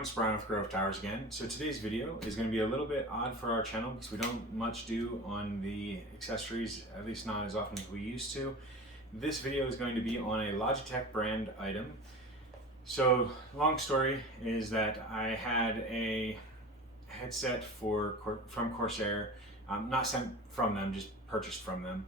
everyone, it's Brian with GreyWolf Towers again. So today's video is going to be a little bit odd for our channel because we don't much do on the accessories, at least not as often as we used to. This video is going to be on a Logitech brand item. So long story is that I had a headset from Corsair, not sent from them, just purchased from them,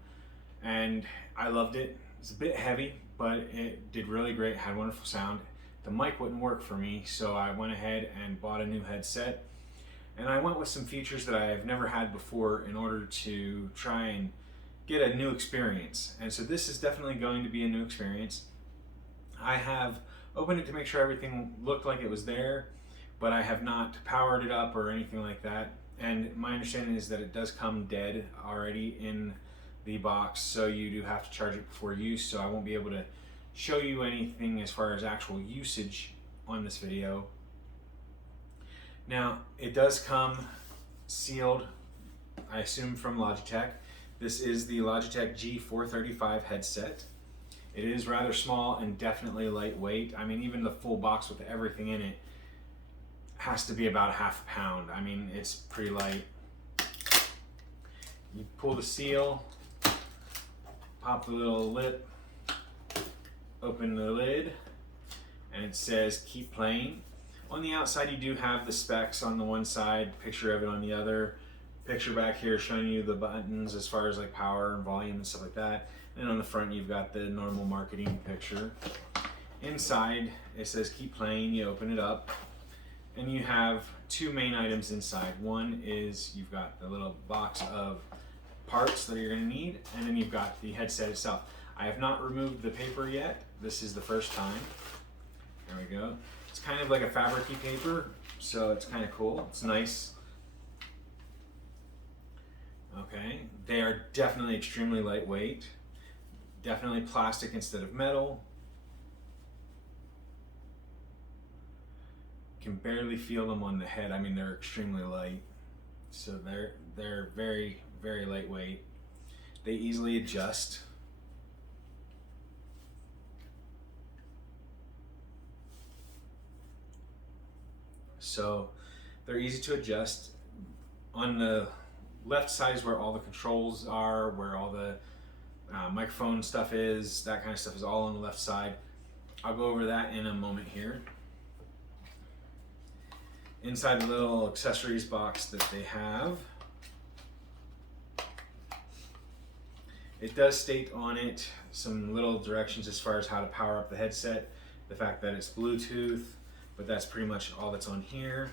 and I loved it. It's a bit heavy, but it did really great, had wonderful sound. The mic wouldn't work for me, so I went ahead and bought a new headset. And I went with some features that I've never had before in order to try and get a new experience. And so this is definitely going to be a new experience. I have opened it to make sure everything looked like it was there, but I have not powered it up or anything like that. And my understanding is that it does come dead already in the box, so you do have to charge it before use, so I won't be able to show you anything as far as actual usage on this video. Now, it does come sealed, I assume from Logitech. This is the Logitech G435 headset. It is rather small and definitely lightweight. I mean, even the full box with everything in it has to be about half a pound. I mean, it's pretty light. You pull the seal, pop the little lip, open the lid, and it says keep playing. On the outside you do have the specs on the one side, picture of it on the other, picture back here showing you the buttons as far as like power and volume and stuff like that, and on the front you've got the normal marketing picture. Inside it says keep playing. You open it up and you have two main items inside. One is you've got the little box of parts that you're going to need, and then you've got the headset itself. I have not removed the paper yet. This is the first time. There we go. It's kind of like a fabric-y paper, so it's kind of cool. It's nice. Okay, they are definitely extremely lightweight. Definitely plastic instead of metal. You can barely feel them on the head. I mean, they're extremely light. So they're very, very lightweight. They easily adjust. So they're easy to adjust. On the left side is where all the controls are, where all the microphone stuff is. That kind of stuff is all on the left side. I'll go over that in a moment here. Inside the little accessories box that they have, it does state on it some little directions as far as how to power up the headset, the fact that it's Bluetooth, but that's pretty much all that's on here.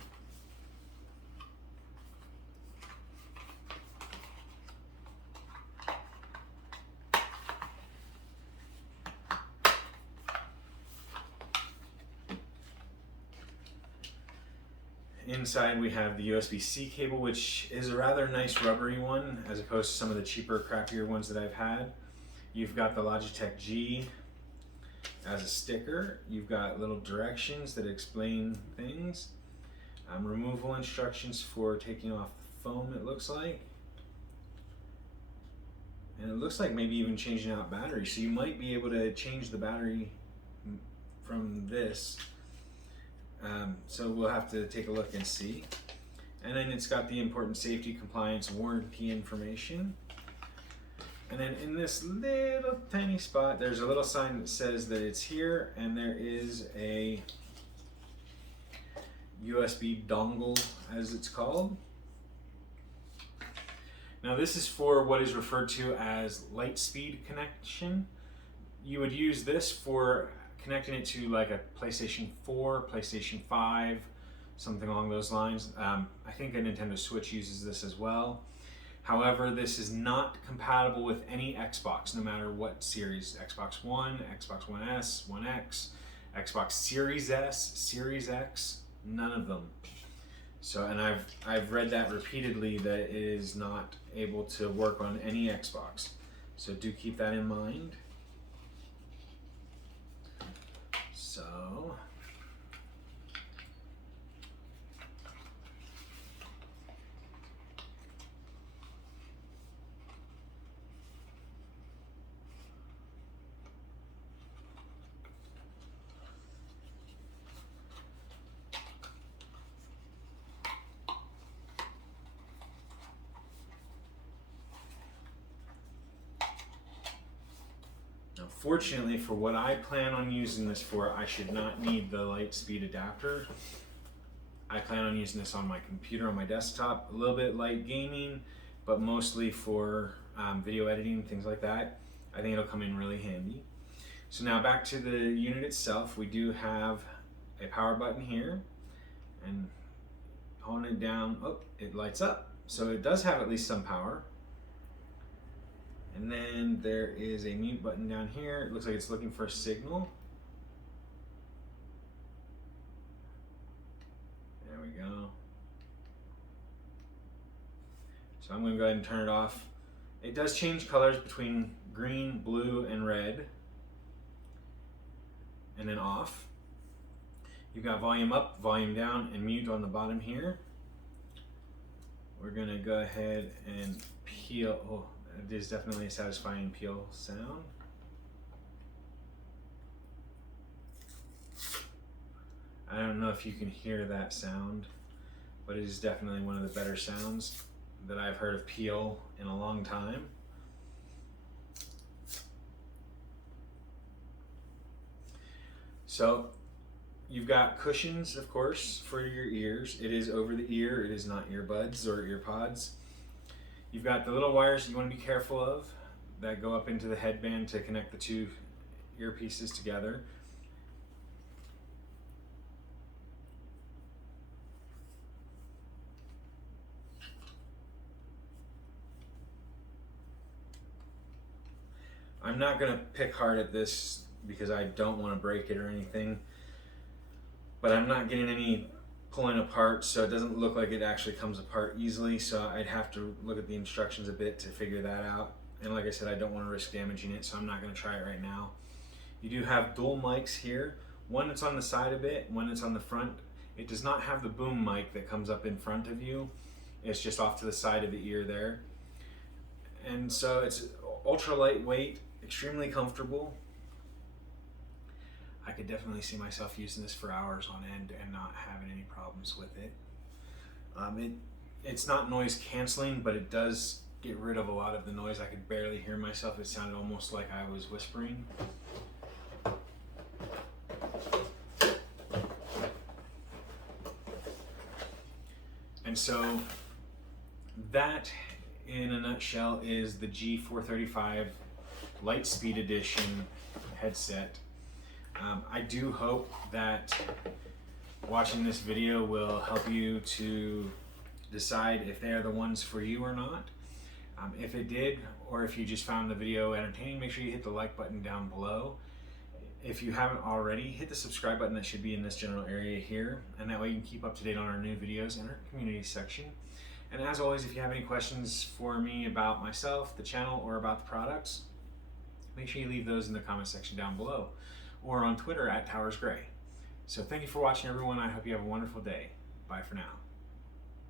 Inside we have the USB-C cable, which is a rather nice rubbery one as opposed to some of the cheaper, crappier ones that I've had. You've got the Logitech G as a sticker. You've got little directions that explain things. Removal instructions for taking off the foam, it looks like. And it looks like maybe even changing out batteries. So you might be able to change the battery from this. So we'll have to take a look and see. And then it's got the important safety, compliance, warranty information. And then in this little tiny spot, there's a little sign that says that it's here, and there is a USB dongle, as it's called. Now this is for what is referred to as Lightspeed connection. You would use this for connecting it to like a PlayStation 4, PlayStation 5, something along those lines. I think a Nintendo Switch uses this as well. However, this is not compatible with any Xbox, no matter what series. Xbox One, Xbox One S, One X, Xbox Series S, Series X, none of them. So, and I've read that repeatedly that it is not able to work on any Xbox. So do keep that in mind. So, Now, fortunately for what I plan on using this for, I should not need the Lightspeed adapter. I plan on using this on my computer, on my desktop, a little bit light gaming, but mostly for video editing, things like that. I think it'll come in really handy. So now back to the unit itself, we do have a power button here, and holding it down, oh, it lights up. So it does have at least some power. And then there is a mute button down here. It looks like it's looking for a signal. There we go. So I'm going to go ahead and turn it off. It does change colors between green, blue, and red. And then off. You've got volume up, volume down, and mute on the bottom here. We're going to go ahead and peel. Oh, it is definitely a satisfying peel sound. I don't know if you can hear that sound, but it is definitely one of the better sounds that I've heard of peel in a long time. So you've got cushions, of course, for your ears. It is over the ear, it is not earbuds or earpods. You've got the little wires you want to be careful of that go up into the headband to connect the two earpieces together. I'm not going to pick hard at this because I don't want to break it or anything, but I'm not getting any pulling apart, so it doesn't look like it actually comes apart easily, so I'd have to look at the instructions a bit to figure that out. And like I said, I don't want to risk damaging it, so I'm not going to try it right now. You do have dual mics here, one that's on the side of it, one that's on the front. It does not have the boom mic that comes up in front of you. It's just off to the side of the ear there. And so it's ultra lightweight, extremely comfortable. I could definitely see myself using this for hours on end and not having any problems with it. It's not noise canceling, but it does get rid of a lot of the noise. I could barely hear myself. It sounded almost like I was whispering. And so that, in a nutshell, is the G435 Lightspeed Edition headset. I do hope that watching this video will help you to decide if they are the ones for you or not. If it did, or if you just found the video entertaining, make sure you hit the like button down below. If you haven't already, hit the subscribe button that should be in this general area here, and that way you can keep up to date on our new videos in our community section. And as always, if you have any questions for me about myself, the channel, or about the products, make sure you leave those in the comment section down below, or on Twitter @TowersGrey. So thank you for watching, everyone. I hope you have a wonderful day. Bye for now.